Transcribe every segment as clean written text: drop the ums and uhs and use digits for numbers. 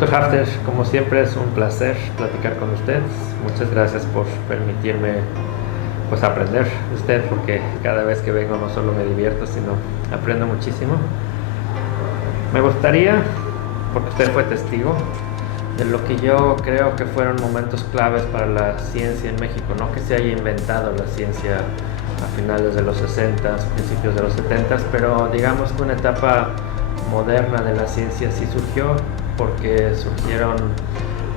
Doctor Hafter, como siempre es un placer platicar con usted. Muchas gracias por permitirme pues aprender de usted, porque cada vez que vengo no solo me divierto, sino aprendo muchísimo. Me gustaría, porque usted fue testigo de lo que yo creo que fueron momentos claves para la ciencia en México, no que se haya inventado la ciencia a finales de los 60, principios de los 70, pero digamos que una etapa moderna de la ciencia sí surgió, porque surgieron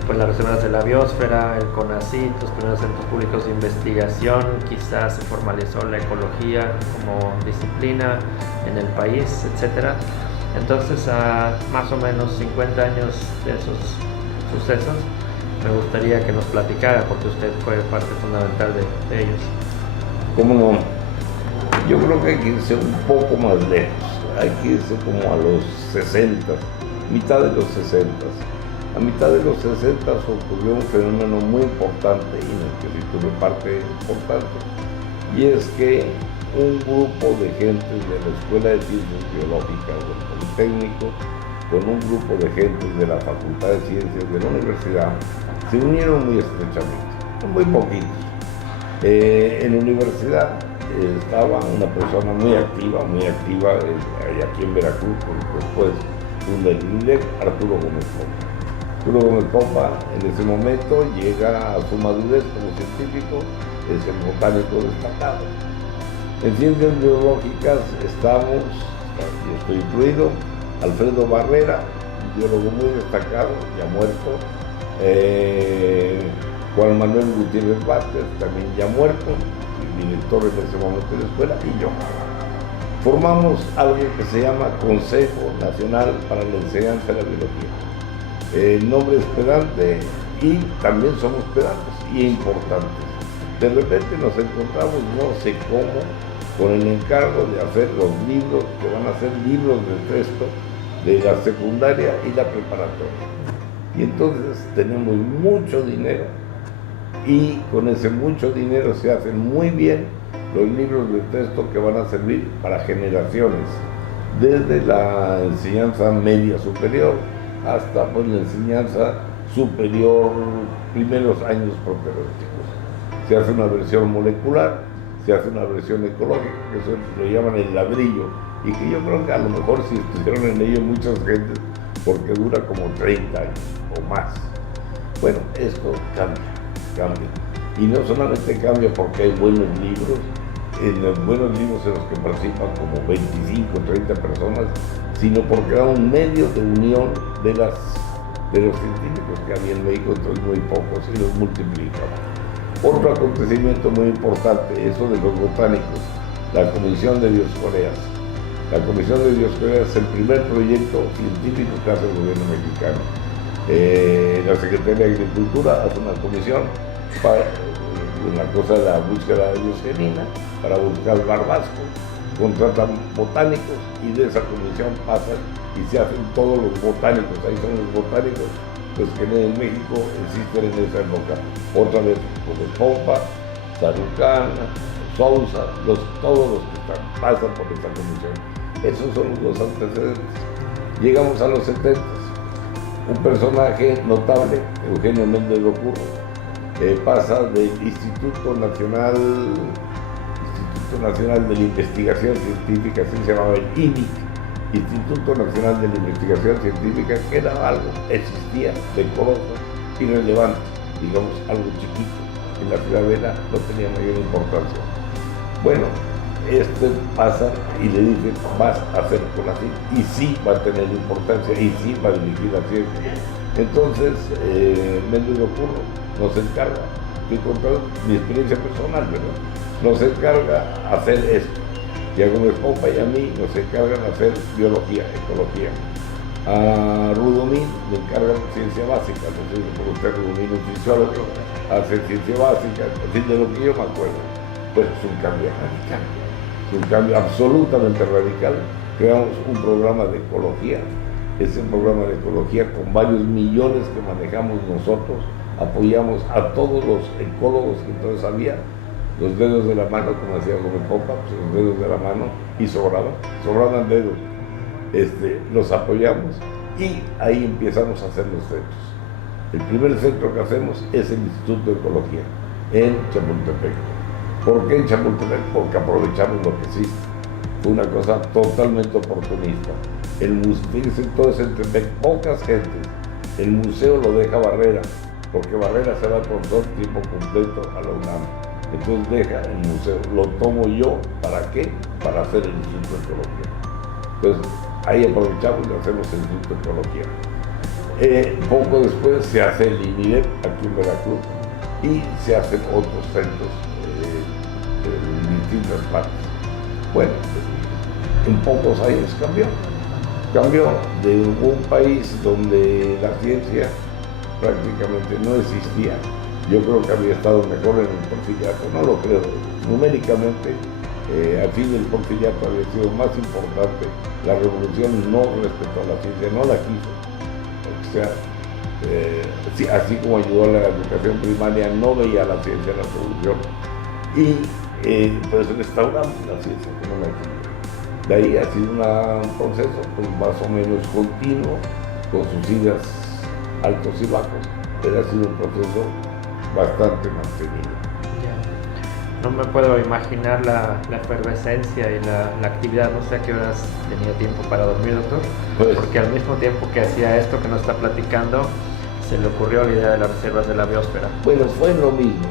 pues las reservas de la biosfera, el CONACYT, los primeros centros públicos de investigación, quizás se formalizó la ecología como disciplina en el país, etc. Entonces, a más o menos 50 años de esos sucesos, me gustaría que nos platicara, porque usted fue parte fundamental de ellos. ¿Cómo no? Yo creo que hay que irse un poco más lejos, hay que irse como a los 60, mitad de los 60. A mitad de los 60 ocurrió un fenómeno muy importante y en el que sí tuve parte importante, y es que un grupo de gente de la Escuela de Ciencias Biológicas del Politécnico con un grupo de gente de la Facultad de Ciencias de la Universidad se unieron muy estrechamente, muy poquitos. En la universidad estaba una persona muy activa aquí en Veracruz, después funda el INDEC, Arturo Gómez Pompa. Arturo Gómez Pompa en ese momento llega a su madurez como científico, es el botánico destacado. En ciencias biológicas estamos, yo estoy incluido, Alfredo Barrera, un biólogo muy destacado, ya muerto, Juan Manuel Gutiérrez Vázquez, también ya muerto, director en ese momento de la escuela, y yo. Formamos algo que se llama Consejo Nacional para la Enseñanza de la Biología. El nombre es pedante y también somos pedantes y importantes. De repente nos encontramos, no sé cómo, con el encargo de hacer los libros, que van a ser libros de texto de la secundaria y la preparatoria. Y entonces tenemos mucho dinero, y con ese mucho dinero se hacen muy bien los libros de texto que van a servir para generaciones, desde la enseñanza media superior hasta pues, la enseñanza superior, primeros años propedéuticos. Se hace una versión molecular, se hace una versión ecológica, que eso lo llaman el ladrillo, y que yo creo que a lo mejor si estuvieron en ello muchas gentes, porque dura como 30 años o más. Bueno, esto cambia. Y no solamente cambia porque hay buenos libros, en los buenos libros en los que participan como 25 o 30 personas, sino porque da un medio de unión de los científicos que había en México, entonces muy pocos, y los multiplican. Otro acontecimiento muy importante, eso de los botánicos, la Comisión de Dioscoreas. La Comisión de Dioscoreas es el primer proyecto científico que hace el gobierno mexicano. La Secretaría de Agricultura hace una comisión para una cosa de la búsqueda de diosgenina, para buscar barbasco, contratan botánicos y de esa comisión pasan y se hacen todos los botánicos. Ahí son los botánicos los que en México existen en esa época. Otra vez Gómez Pompa, Sarucán, Sousa, todos los que pasan por esta comisión. Esos son los antecedentes. Llegamos a los 70. Un personaje notable, Eugenio Méndez Locurro, pasa del Instituto Nacional de la Investigación Científica, así se llamaba el INIC, Instituto Nacional de la Investigación Científica, que era algo, existía, decoroso, irrelevante, digamos, algo chiquito, en la ciudadela no tenía mayor importancia. Bueno, pasa y le dicen, vas a hacer CONACYT, y sí va a tener importancia, y sí va a dirigir la ciencia. Entonces, Méndez Locurro nos encarga, estoy contando mi experiencia personal, ¿verdad? Nos encarga hacer esto, y a Gómez Pompa y a mí nos encargan hacer biología, ecología. A Rudomín le encargan ciencia básica, no sé por usted, Rudomín, un fisiólogo, hace ciencia básica, en fin, de lo que yo me acuerdo. Pues es un cambio radical. Un cambio absolutamente radical. Creamos un programa de ecología. Ese programa de ecología con varios millones que manejamos nosotros, apoyamos a todos los ecólogos que entonces había, los dedos de la mano, como decía Gómez Pompa, pues los dedos de la mano, y sobraban dedos. Los apoyamos Y ahí empezamos a hacer los centros. El primer centro que hacemos es el Instituto de Ecología en Chapultepec. ¿Por qué en Chapultepec? Porque aprovechamos lo que existe. Fue una cosa totalmente oportunista. El museo, fíjense, todo es en Tepec, pocas gentes. El museo lo deja Barrera, porque Barrera se va por todo tiempo completo a la UNAM. Entonces deja el museo. Lo tomo yo, ¿para qué? Para hacer el Instituto de Ecología. Entonces ahí aprovechamos y hacemos el Instituto de Ecología. Poco después se hace el INIDEP aquí en Veracruz y se hacen otros centros en distintas partes. Bueno, en pocos años cambió de un país donde la ciencia prácticamente no existía. Yo creo que había estado mejor en el Porfiriato, no lo creo. Numéricamente, al fin el Porfiriato había sido más importante. La revolución no respetó a la ciencia, no la quiso. O sea, así como ayudó a la educación primaria, no veía a la ciencia en la revolución. Y por eso restauramos la ciencia, como la quiso. De ahí ha sido un proceso pues, más o menos continuo, con sus idas altos y bajos, pero ha sido un proceso bastante mantenido. No me puedo imaginar la efervescencia y la actividad. No sé a qué horas tenía tiempo para dormir, doctor, Pues, porque al mismo tiempo que hacía esto que nos está platicando, se le ocurrió la idea de las reservas de la biosfera. bueno, fue lo mismo.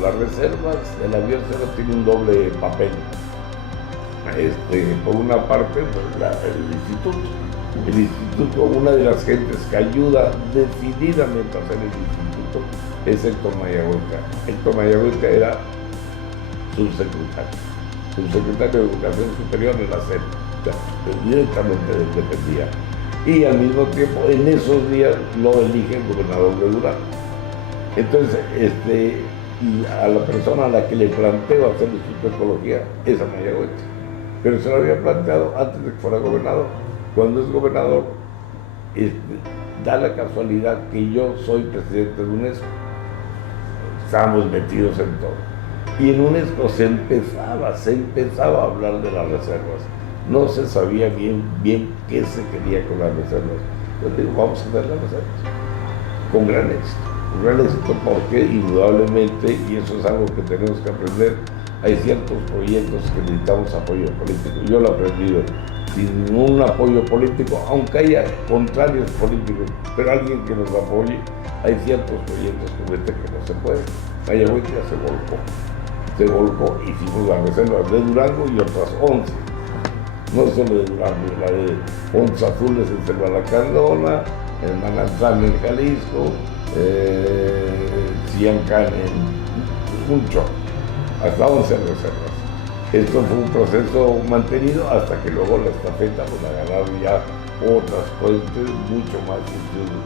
Las reservas de la biosfera tienen un doble papel. Por una parte, pues, el instituto, una de las gentes que ayuda decididamente a hacer el instituto es Héctor Mayagüez. Héctor Mayagüez era subsecretario de Educación Superior en la SEP, o sea, directamente dependía. Y al mismo tiempo, en esos días lo elige el gobernador de Durango. Entonces, a la persona a la que le planteo hacer el Instituto de Ecología es a Mayagüez. Pero se lo había planteado antes de que fuera gobernador. Cuando es gobernador, da la casualidad que yo soy presidente de UNESCO. Estábamos metidos en todo. Y en UNESCO se empezaba a hablar de las reservas. No se sabía bien qué se quería con las reservas. Entonces digo, vamos a hacer las reservas. Con gran éxito, porque indudablemente, y eso es algo que tenemos que aprender, hay ciertos proyectos que necesitamos apoyo político. Yo lo he aprendido. Sin ningún apoyo político, aunque haya contrarios políticos, pero alguien que nos apoye, hay ciertos proyectos como este que no se puede. Mayagüez ya se volcó, hicimos las reservas de Durango y otras 11. No solo de Durango, la de Pontos Azules en Selva Lacandona, en Manantlán en Jalisco, Ciancán en Mucho, hasta 11 reservas. Esto fue un proceso mantenido hasta que luego la estafeta pues, la agarraron ya otras fuentes mucho más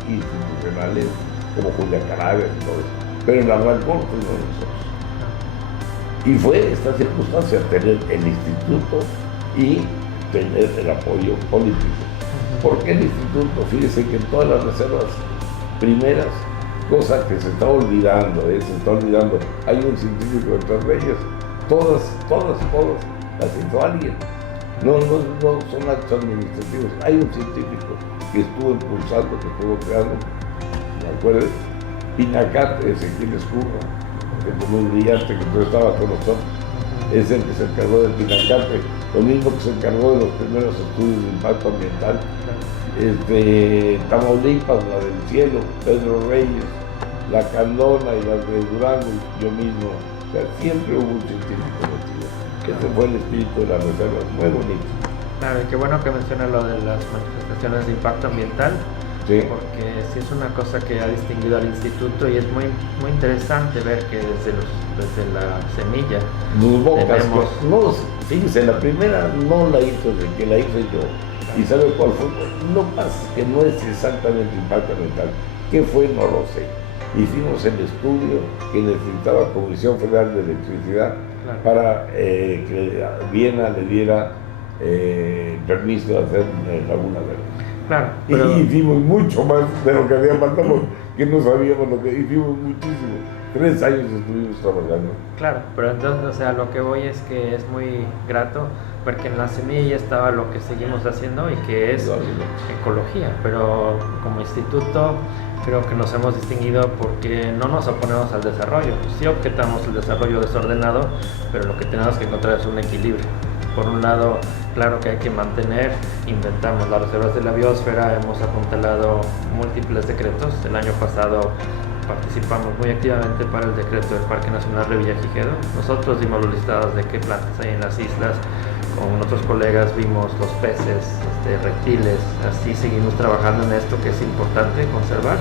institucionales, como Julia Carabias y todo eso. Pero el arrancón fuimos nosotros. Y fue esta circunstancia, tener el instituto y tener el apoyo político. ¿Por qué el instituto? Fíjese que en todas las reservas primeras, cosa que se está olvidando, hay un científico de Tres Reyes, todas las hizo alguien. No son actos administrativos. Hay un científico que estuvo impulsando, que estuvo creando, ¿me acuerdas? Pinacate, Ezequiel Escurra, que fue muy brillante, que tú estabas con nosotros, es el que se encargó del Pinacate, lo mismo que se encargó de los primeros estudios de impacto ambiental. Tamaulipas, la del cielo, Pedro Reyes, la Candona y las de Durango, y yo mismo. O sea, siempre hubo un científico metido. Ese fue el espíritu de las reservas, muy bonito. Claro, y qué bueno que menciona lo de las manifestaciones de impacto ambiental, Sí. porque sí es una cosa que ha distinguido al instituto y es muy interesante ver que desde la semilla tenemos... No, fíjese, la primera no la hizo el que la hice yo. ¿Y sabe cuál fue? No pasa que no es exactamente impacto ambiental. ¿Qué fue? No lo sé. Hicimos el estudio que necesitaba Comisión Federal de Electricidad, claro, para que Viena le diera permiso de hacer Laguna Verde. Claro, pero... Y hicimos mucho más de lo que había mandado, que no sabíamos lo que hicimos, muchísimo. 3 años estuvimos trabajando. Claro, pero entonces, o sea, lo que voy es que es muy grato ver que en la semilla estaba lo que seguimos haciendo y que es ecología, pero como instituto creo que nos hemos distinguido porque no nos oponemos al desarrollo. Sí objetamos el desarrollo desordenado, pero lo que tenemos que encontrar es un equilibrio. Por un lado, claro que hay que mantener, inventamos las reservas de la biosfera, hemos apuntalado múltiples decretos. El año pasado participamos muy activamente para el decreto del Parque Nacional de Villagigedo. Nosotros dimos los listados de qué plantas hay en las islas, con otros colegas vimos los peces, reptiles, así seguimos trabajando en esto que es importante conservar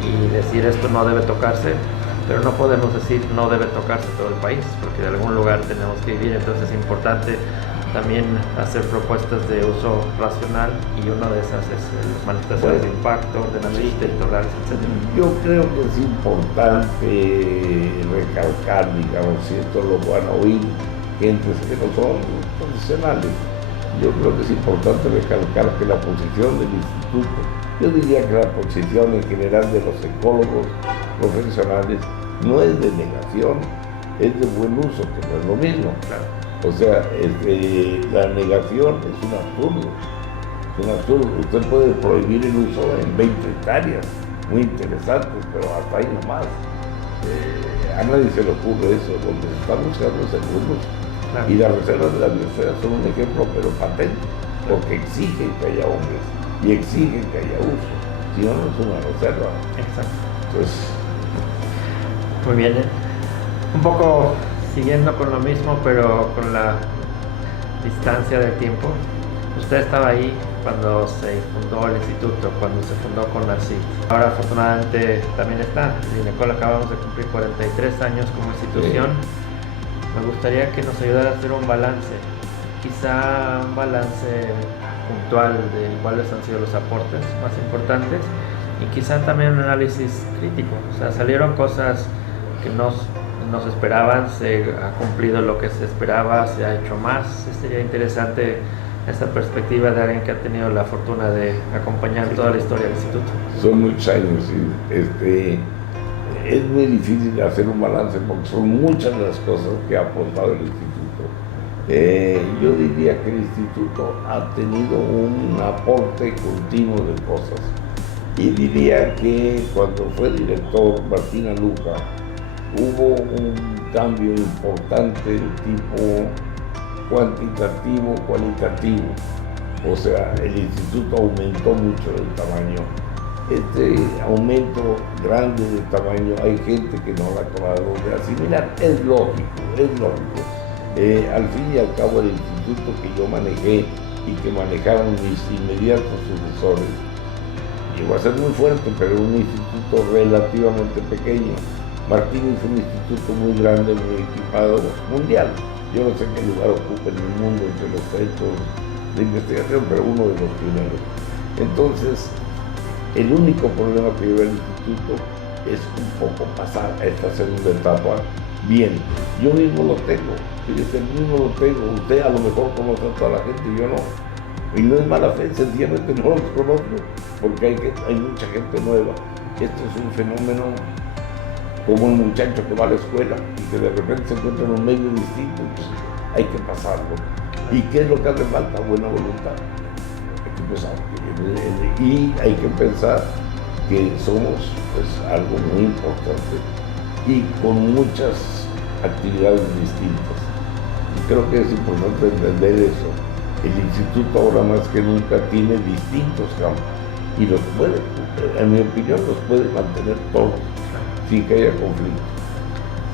y decir esto no debe tocarse, pero no podemos decir no debe tocarse todo el país, porque de algún lugar tenemos que vivir, entonces es importante también hacer propuestas de uso racional y una de esas es las manifestaciones de impacto, ordenamiento territorial, etc. Yo creo que es importante recalcar, digamos, si esto lo van a oír gentes que no son profesionales, yo creo que es importante recalcar que la posición del instituto, yo diría que la posición en general de los ecólogos profesionales no es de negación, es de buen uso, que no es lo mismo. Claro. O sea, la negación es un absurdo. Es un absurdo. Usted puede prohibir el uso en 20 hectáreas, muy interesantes, pero hasta ahí nomás. A nadie se le ocurre eso. Lo que se está buscando es el buen uso. Claro. Y las reservas de la biosfera son un ejemplo, pero patente, porque exigen que haya hombres y exigen que haya uso. Si no, no es una reserva. Exacto. Entonces, muy bien. Un poco siguiendo con lo mismo, pero con la distancia del tiempo. Usted estaba ahí cuando se fundó el instituto, cuando se fundó CONACYT. Ahora afortunadamente también está. En INECOL acabamos de cumplir 43 años como institución. Me gustaría que nos ayudara a hacer un balance, quizá un balance puntual de cuáles han sido los aportes más importantes y quizá también un análisis crítico. O sea, salieron cosas que nos esperaban, se ha cumplido lo que se esperaba, se ha hecho más. Sería interesante esta perspectiva de alguien que ha tenido la fortuna de acompañar toda la historia del instituto. Son muchos años y es muy difícil hacer un balance porque son muchas las cosas que ha aportado el instituto. Yo diría que el instituto ha tenido un aporte continuo de cosas y diría que cuando fue director Martín Aluja hubo un cambio importante de tipo cuantitativo, cualitativo. O sea, el instituto aumentó mucho el tamaño. Este aumento grande de tamaño, hay gente que no lo ha acabado de asimilar. Es lógico, es lógico. Al fin y al cabo, el instituto que yo manejé y que manejaron mis inmediatos sucesores, llegó a ser muy fuerte, pero un instituto relativamente pequeño. Martín hizo un instituto muy grande, muy equipado, mundial. Yo no sé qué lugar ocupa en el mundo entre los centros de investigación, pero uno de los primeros. Entonces, el único problema que lleva el instituto es un poco pasar a esta segunda etapa bien. Yo mismo lo tengo, fíjese, el mismo lo tengo. Usted a lo mejor conoce a toda la gente, yo no. Y no es mala fe, sencillamente no los conozco, porque hay mucha gente nueva. Esto es un fenómeno como un muchacho que va a la escuela y que de repente se encuentra en un medio distinto, pues hay que pasarlo. ¿Y qué es lo que hace falta? Buena voluntad. Hay que pensar, y hay que pensar que somos pues algo muy importante y con muchas actividades distintas. Y creo que es importante entender eso. El instituto ahora más que nunca tiene distintos campos y los puede, en mi opinión, los puede mantener todos sin que haya conflicto.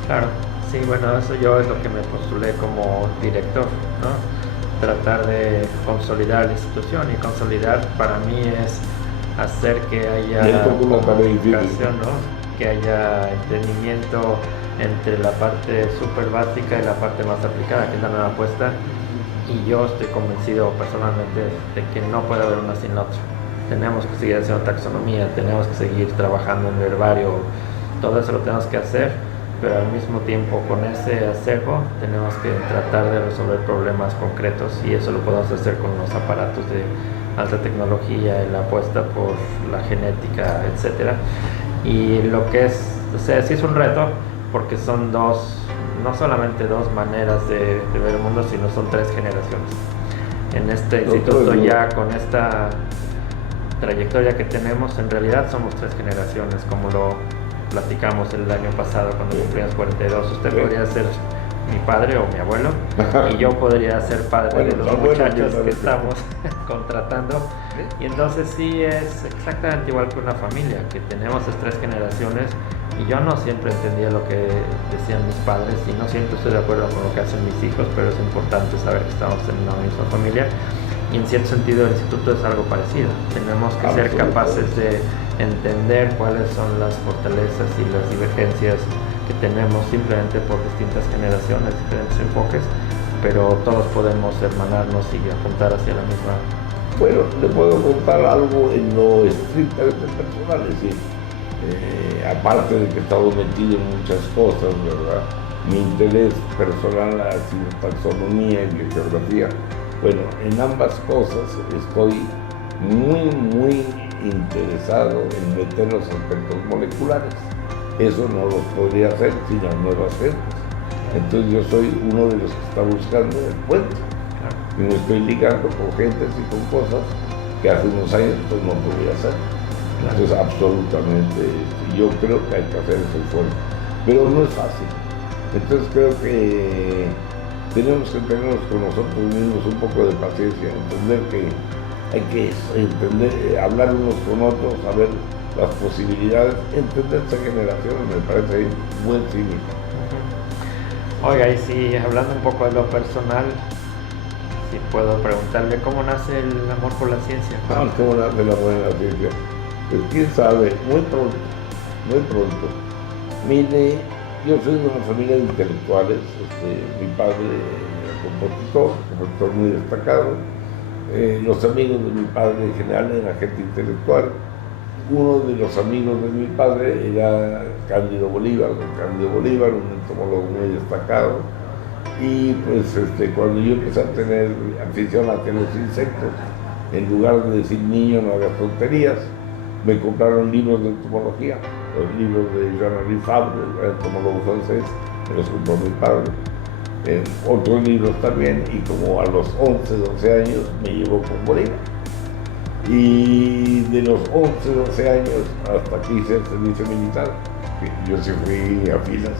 Claro, sí, bueno, eso yo es lo que me postulé como director, ¿no? Tratar de consolidar la institución, y consolidar para mí es hacer que haya comunicación, ¿no? Que haya entendimiento entre la parte súper básica y la parte más aplicada, que es la nueva apuesta, y yo estoy convencido personalmente de que no puede haber una sin otra. Tenemos que seguir haciendo taxonomía, tenemos que seguir trabajando en el herbario, todo eso lo tenemos que hacer, pero al mismo tiempo con ese acervo tenemos que tratar de resolver problemas concretos, y eso lo podemos hacer con los aparatos de alta tecnología, en la apuesta por la genética, etcétera. Y lo que es, o sea, sí es un reto, porque son dos no solamente dos maneras de ver el mundo, sino son tres generaciones. En este instituto ya con esta trayectoria que tenemos, en realidad somos tres generaciones, como lo platicamos el año pasado cuando cumplimos 42. Usted podría ser mi padre o mi abuelo y yo podría ser padre de los muchachos que estamos contratando. Y entonces sí es exactamente igual que una familia, que tenemos estas tres generaciones, y yo no siempre entendía lo que decían mis padres y no siempre estoy de acuerdo con lo que hacen mis hijos, pero es importante saber que estamos en una misma familia. Y en cierto sentido el instituto es algo parecido. Tenemos que ser capaces de entender cuáles son las fortalezas y las divergencias que tenemos simplemente por distintas generaciones, diferentes enfoques, pero todos podemos hermanarnos y apuntar hacia la misma. Bueno, le puedo contar algo en lo estrictamente personal, es decir, aparte de que he estado metido en muchas cosas, ¿verdad? Mi interés personal ha sido taxonomía y geografía. Bueno, en ambas cosas estoy muy interesado en meter los aspectos moleculares. Eso no lo podría hacer sin las nuevas gentes. Entonces yo soy uno de los que está buscando el puente. Y me estoy ligando con gentes y con cosas que hace unos años pues no podía hacer. Entonces absolutamente, yo creo que hay que hacer ese esfuerzo. Pero no es fácil. Entonces creo que tenemos que tenernos con nosotros mismos un poco de paciencia, entender que hay que entender, hablar unos con otros, saber las posibilidades, entender esta generación, me parece buen cínico. Oiga, y si hablando un poco de lo personal, si puedo preguntarle cómo nace el amor por la ciencia. ¿Cómo nace el amor por la ciencia? Pues quién sabe, muy pronto. Mire, yo soy de una familia de intelectuales, mi padre era compositor muy destacado, los amigos de mi padre en general eran gente intelectual. Uno de los amigos de mi padre era Cándido Bolívar, un entomólogo muy destacado, y pues cuando yo empecé a tener afición hacia los insectos, en lugar de decir niño no hagas tonterías, me compraron libros de entomología, los libros de Jean-Henri Fabre, el entomólogo francés, me los compró mi padre. Otros libros también, y como a los 11, 12 años me llevó con Bolívar. Y de los 11, 12 años hasta que hice el servicio militar, yo sí fui a filas.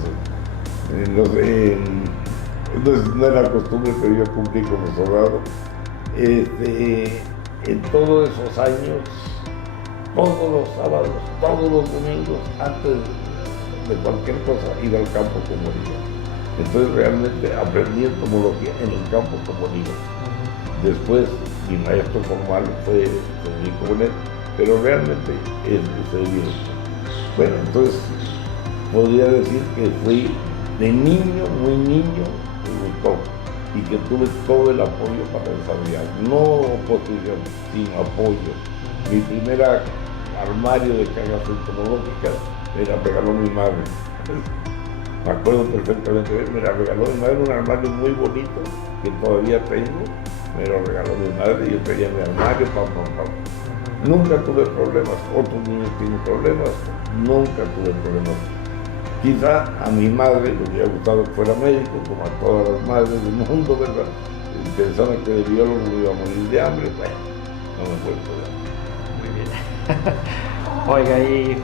No era costumbre, pero yo cumplí con los soldados. En todos esos años, todos los sábados, todos los domingos, antes de cualquier cosa, ir al campo con Bolívar. Entonces realmente aprendí entomología en el campo con Bolívar. Después mi maestro formal fue Federico Bonet, pero realmente es bien. Bueno, entonces podría decir que fui de niño, muy niño, me gustó, y que tuve todo el apoyo para desarrollar, no oposición, sino apoyo. Mi primera armario de cajas entomológicas me la regaló mi madre. Me acuerdo perfectamente, me la regaló mi madre, un armario muy bonito que todavía tengo. Me lo regaló mi madre, yo tenía mi armario, Nunca tuve problemas, otros niños tienen problemas, nunca tuve problemas. Quizá a mi madre le hubiera gustado que fuera médico, como a todas las madres del mundo, ¿verdad? Pensaban que de biólogo iba a morir de hambre, bueno, no me fue muy bien. Oiga, y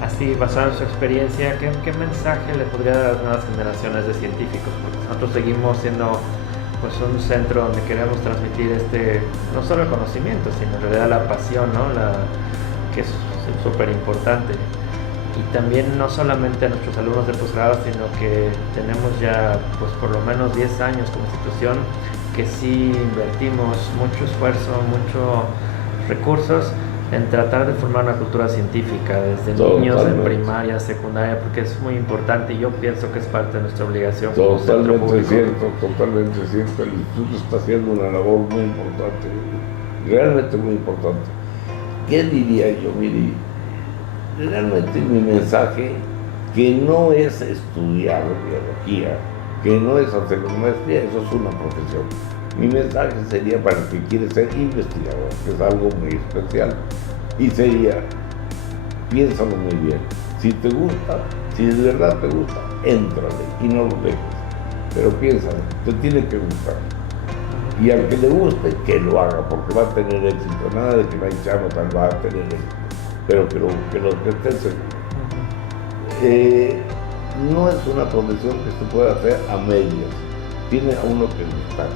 así, basado en su experiencia, ¿qué mensaje le podría dar a las nuevas generaciones de científicos? Porque nosotros seguimos siendo pues un centro donde queremos transmitir no solo el conocimiento, sino en realidad la pasión, ¿no? Que es súper importante. Y también no solamente a nuestros alumnos de posgrado, sino que tenemos ya pues por lo menos 10 años como institución que sí invertimos mucho esfuerzo, muchos recursos en tratar de formar una cultura científica desde niños en primaria, secundaria, porque es muy importante y yo pienso que es parte de nuestra obligación como centro público. Totalmente cierto. El instituto está haciendo una labor muy importante, realmente muy importante. ¿Qué diría yo? Mire, realmente mi mensaje, que no es estudiar biología, que no es hacer una maestría, eso es una profesión. Mi mensaje sería para el que quiere ser investigador, que es algo muy especial, y sería, piénsalo muy bien. Si te gusta, si de verdad te gusta, éntrale y no lo dejes. Pero piénsalo, te tiene que gustar. Y al que le guste, que lo haga, porque va a tener éxito. Nada de que no hay chamo, tal va a tener éxito. Pero que esté seguro. No es una profesión que se pueda hacer a medias. Tiene a uno que gustar.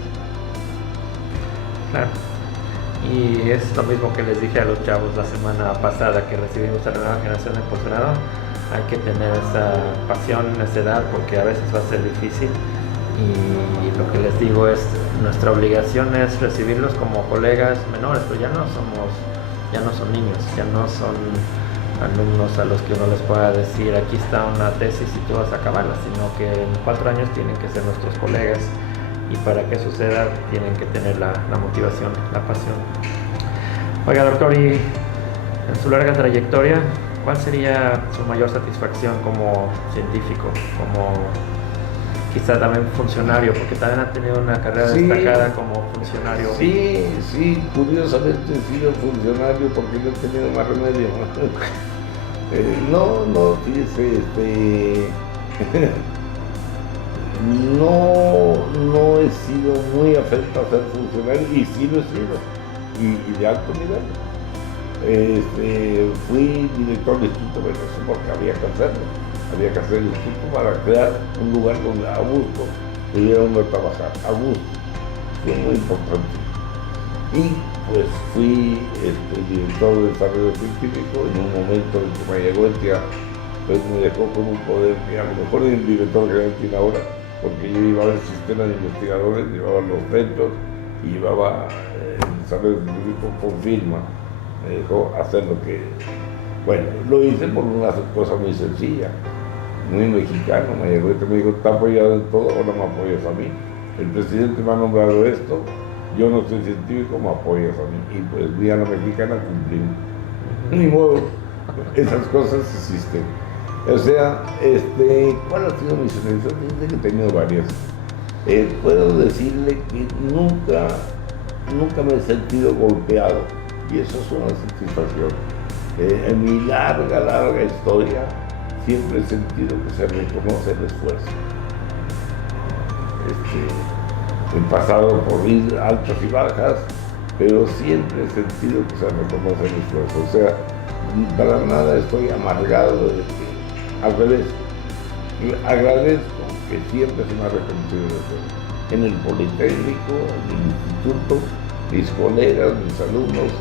Claro. Y es lo mismo que les dije a los chavos la semana pasada que recibimos a la nueva generación de posgrado. Hay que tener esa pasión en esa edad porque a veces va a ser difícil. Y lo que les digo es, nuestra obligación es recibirlos como colegas menores, pero ya no son niños, ya no son alumnos a los que uno les pueda decir aquí está una tesis y tú vas a acabarla, sino que en 4 años tienen que ser nuestros colegas y para que suceda tienen que tener la motivación, la pasión. Oiga, doctor, y en su larga trayectoria, ¿cuál sería su mayor satisfacción como científico, como quizá también funcionario, porque también ha tenido una carrera destacada como funcionario? Sí, curiosamente he sido funcionario porque no he tenido más remedio. No, fíjese, no he sido muy afecto a ser funcionario y sí lo he sido, y de alto nivel. Fui director del Instituto de Educación porque había que hacerlo. Había que hacer el instituto para crear un lugar donde a gusto pudiera uno trabajar, a gusto. Fue muy importante. Y pues fui director de desarrollo científico en un momento en que Mayagüez pues me dejó con un poder que a lo mejor el director general tiene ahora, porque yo llevaba el sistema de investigadores, llevaba los centros y llevaba el desarrollo científico con firma. Me dejó hacer lo que... Bueno, lo hice por una cosa muy sencilla, muy mexicano. Mayagüez me dijo, está apoyado en todo, ahora me apoyas a mí. El presidente me ha nombrado esto, yo no soy científico, me apoyas a mí. Y pues vía la mexicana cumplimos. Ni modo, esas cosas existen. O sea, ¿cuál ha sido mi selección? Dice que he tenido varias. Puedo decirle que nunca me he sentido golpeado, y eso es una satisfacción. En mi larga historia siempre he sentido que se reconoce el esfuerzo. He pasado por altas y bajas, pero siempre he sentido que se reconoce el esfuerzo. O sea, para nada estoy amargado de que, al revés, agradezco que siempre se me ha reconocido el esfuerzo. En el Politécnico, en el instituto, mis colegas, mis alumnos,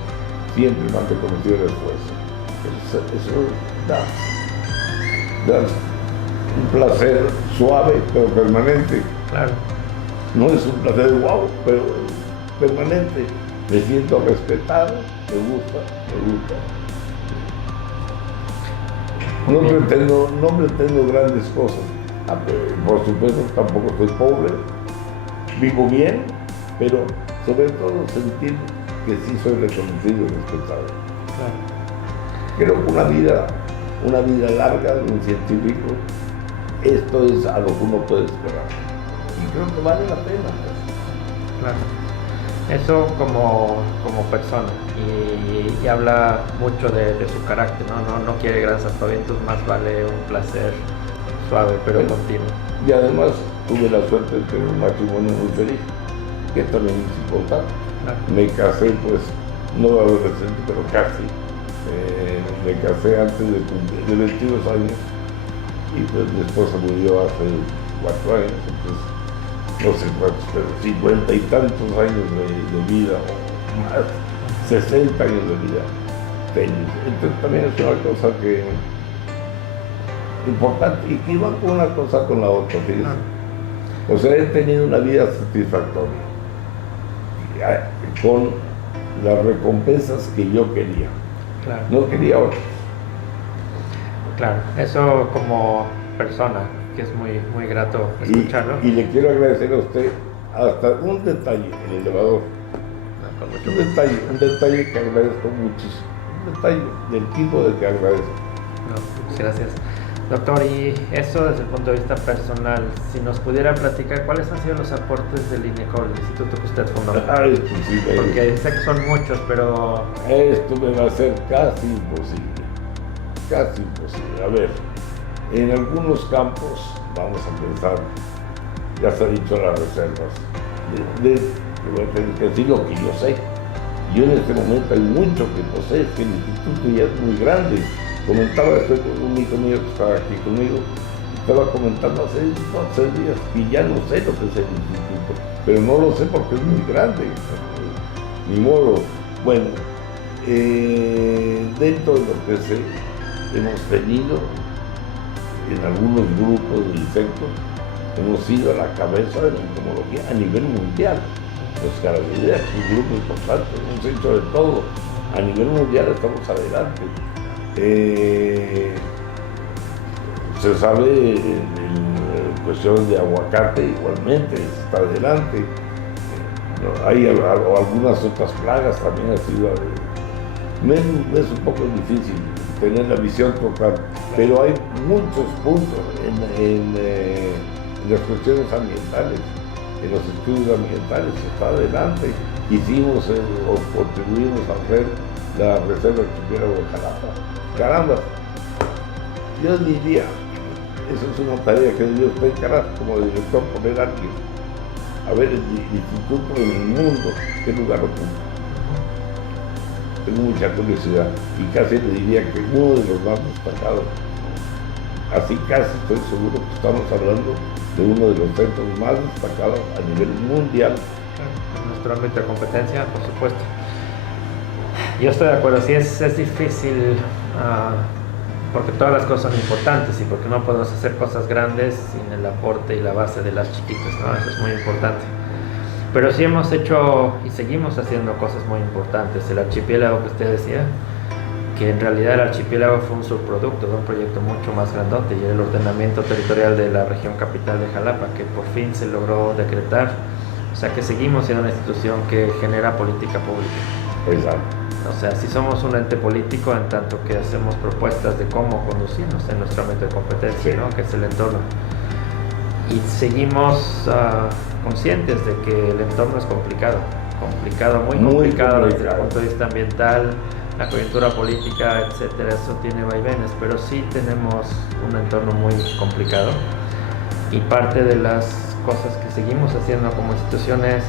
siempre me han reconocido el esfuerzo. Eso da un placer suave pero permanente. Claro. No es un placer wow, pero permanente. Me siento respetado, me gusta. No pretendo grandes cosas. Por supuesto tampoco soy pobre, vivo bien, pero sobre todo sentir que sí soy reconocido y respetado. Claro. Creo que una vida larga de un científico, esto es a lo que uno puede esperar. Y creo que vale la pena. Claro. Eso como persona y habla mucho de su carácter, no quiere grandes aspavientos, más vale un placer suave pero continuo. Y además tuve la suerte de tener un matrimonio muy feliz, que también es importante. Claro. Me casé pues, no adolescente, pero casi. Me casé antes de cumplir de 22 años y pues mi esposa murió hace 4 años, entonces no sé cuántos, pero 50 y tantos años de vida, o más, 60 años de vida feliz. Entonces también es una cosa que importante y que va con una cosa con la otra, fíjense. O sea, he tenido una vida satisfactoria con las recompensas que yo quería. Claro. No quería otras. Claro, eso como persona, que es muy grato escucharlo. Y le quiero agradecer a usted hasta un detalle, el elevador. Un detalle que agradezco muchísimo. Un detalle del tipo de que agradezco. No, gracias. Doctor, y eso desde el punto de vista personal, si nos pudiera platicar cuáles han sido los aportes del INECOL, el instituto que usted fundó. Sí, porque sé que son muchos, pero... Esto me va a ser casi imposible. A ver, en algunos campos vamos a pensar, ya se ha dicho las reservas. Voy a tener que decir lo que yo sé. Yo en este momento hay mucho que no sé, es que el instituto ya es muy grande. Comentaba esto con un hijo mío que estaba aquí conmigo, estaba comentando hace 2 días y ya no sé lo que es el instituto, pero no lo sé porque es muy grande, ni modo. Bueno, dentro de lo que sé, hemos tenido en algunos grupos de insectos, hemos sido a la cabeza de la entomología a nivel mundial. Los carabineros, un grupo importante, hemos hecho de todo. A nivel mundial estamos adelante. Se sabe en cuestiones de aguacate igualmente, está adelante. Hay algunas otras plagas también ha sido. Es un poco difícil tener la visión total, pero hay muchos puntos en las cuestiones ambientales, en los estudios ambientales, está adelante. Hicimos o contribuimos a hacer la reserva archipiélago de Jalapa. Caramba, yo diría, eso es una tarea que debió usted encarar como director, poner a alguien a ver el instituto en el mundo, qué lugar ocupa. Tengo mucha curiosidad y casi le diría que uno de los más destacados. Así casi estoy seguro que estamos hablando de uno de los centros más destacados a nivel mundial. En nuestro ámbito de competencia, por supuesto. Yo estoy de acuerdo, sí es difícil porque todas las cosas son importantes y porque no podemos hacer cosas grandes sin el aporte y la base de las chiquitas, ¿no? Eso es muy importante. Pero sí hemos hecho y seguimos haciendo cosas muy importantes. El archipiélago que usted decía, que en realidad el archipiélago fue un subproducto de un proyecto mucho más grandote y el ordenamiento territorial de la región capital de Jalapa, que por fin se logró decretar. O sea que seguimos siendo una institución que genera política pública. Exacto. O sea, si somos un ente político en tanto que hacemos propuestas de cómo conducirnos en nuestro ámbito de competencia, sí, ¿no? Que es el entorno. Y seguimos conscientes de que el entorno es complicado, muy complicado desde el punto de vista ambiental, la coyuntura política, etcétera, eso tiene vaivenes, pero sí tenemos un entorno muy complicado y parte de las cosas que seguimos haciendo como instituciones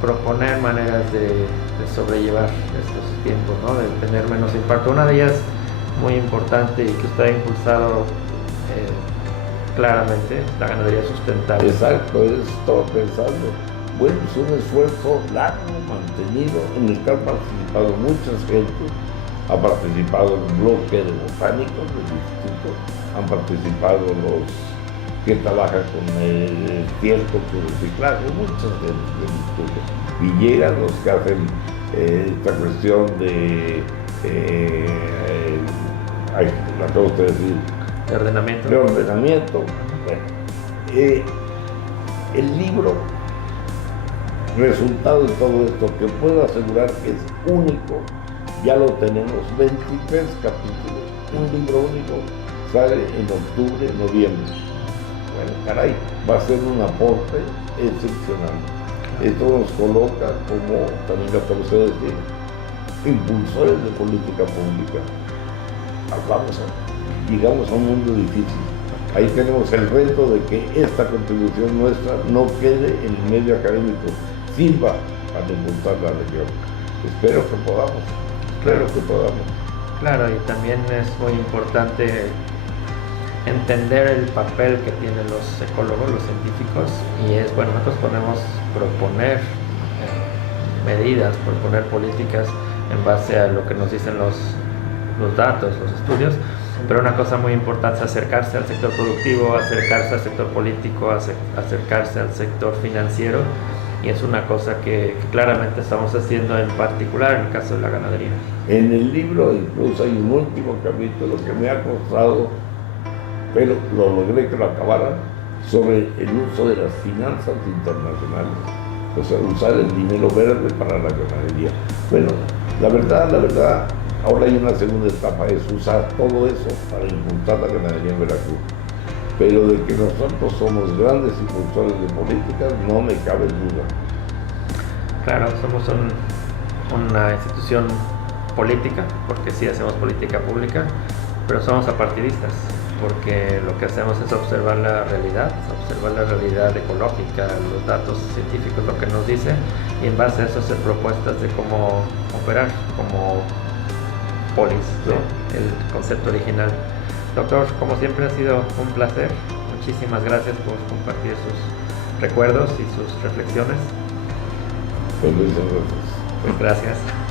proponer maneras de sobrellevar estos tiempos, ¿no? De tener menos impacto. Una de ellas muy importante y que usted ha impulsado claramente, la ganadería sustentable. Exacto, eso estaba pensando. Bueno, es un esfuerzo largo, mantenido, en el que han participado muchas gentes. Ha participado el bloque de botánicos del instituto, han participado los que trabajan con el cierto reciclaje, muchas gentes del instituto. Villegas, los que hacen esta cuestión de, lo acabo de decir, de ordenamiento. Bueno, el libro, resultado de todo esto, que puedo asegurar que es único, ya lo tenemos, 23 capítulos, un libro único, sale en octubre, noviembre. Bueno, caray, va a ser un aporte excepcional. Esto nos coloca como, también lo acabo de decir, impulsores de política pública. Llegamos a un mundo difícil. Ahí tenemos el reto de que esta contribución nuestra no quede en el medio académico, sirva para impulsar la región. Espero que podamos. Claro, y también es muy importante entender el papel que tienen los ecólogos, los científicos, y es, bueno, nosotros podemos proponer medidas, proponer políticas en base a lo que nos dicen los datos, los estudios, pero una cosa muy importante es acercarse al sector productivo, acercarse al sector político, acercarse al sector financiero, y es una cosa que claramente estamos haciendo, en particular en el caso de la ganadería. En el libro incluso hay un último capítulo que me ha costado, pero lo logré que lo acabara, sobre el uso de las finanzas internacionales, o sea, usar el dinero verde para la ganadería. Bueno, la verdad, ahora hay una segunda etapa, es usar todo eso para impulsar la ganadería en Veracruz. Pero de que nosotros somos grandes impulsores de políticas, no me cabe duda. Claro, somos una institución política, porque sí hacemos política pública, pero somos apartidistas. porque lo que hacemos es observar la realidad ecológica, los datos científicos, lo que nos dice, y en base a eso hacer propuestas de cómo operar como polis, ¿no? El concepto original. Doctor, como siempre ha sido un placer. Muchísimas gracias por compartir sus recuerdos y sus reflexiones. Pues muchas gracias. Pues gracias.